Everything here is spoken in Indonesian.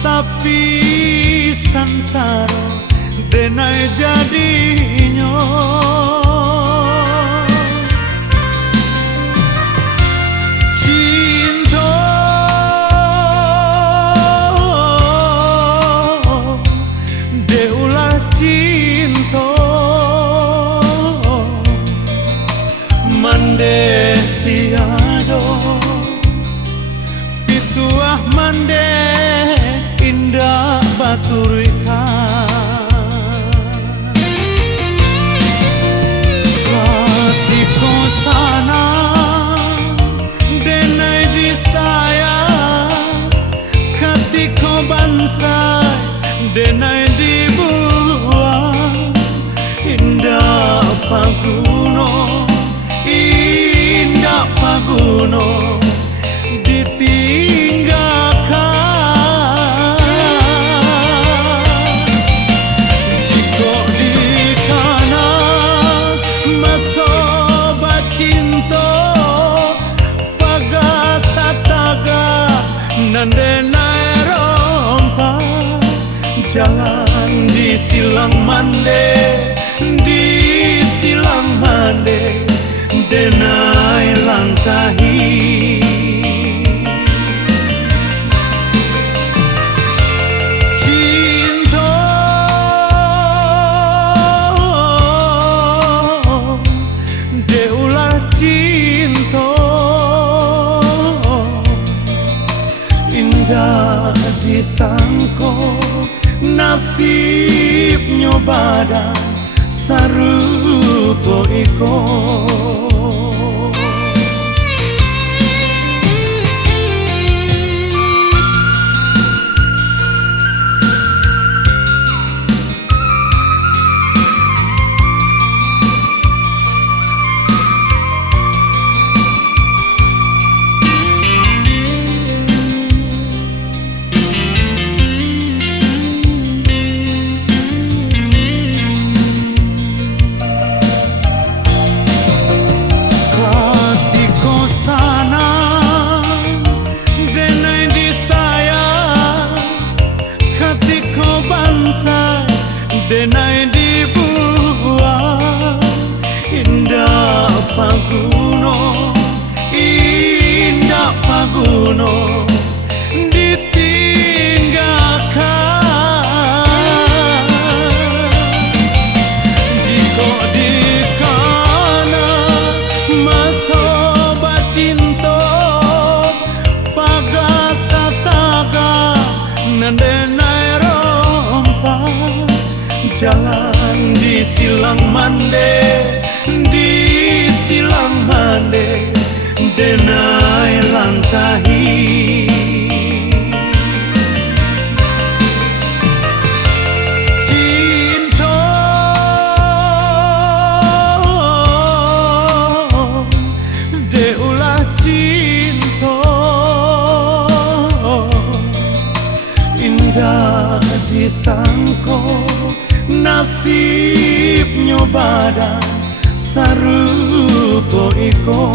tapi sansara denai jadinya. Cinta deulah cinta mande tiado pituah mande indah baturika hatiku sana denai disayang hatiku bangsa denai dibuang indah paguno indah paguno ditinggalkan. Jika di kanan masoba cinta pagatataga nandenai rompa jangan disilang mande denai langkahi. Cinta deulah cinta indah disangko nasibnya badan sarupo iko. Denai dibuang indah paguno ditinggalkan. Jika di kanan masoba cinta pagatataga nandenai rompa jangan disilang mande denai langkahi. Cinta deulah cinta indah disangko nasibnya badan sarupo iko.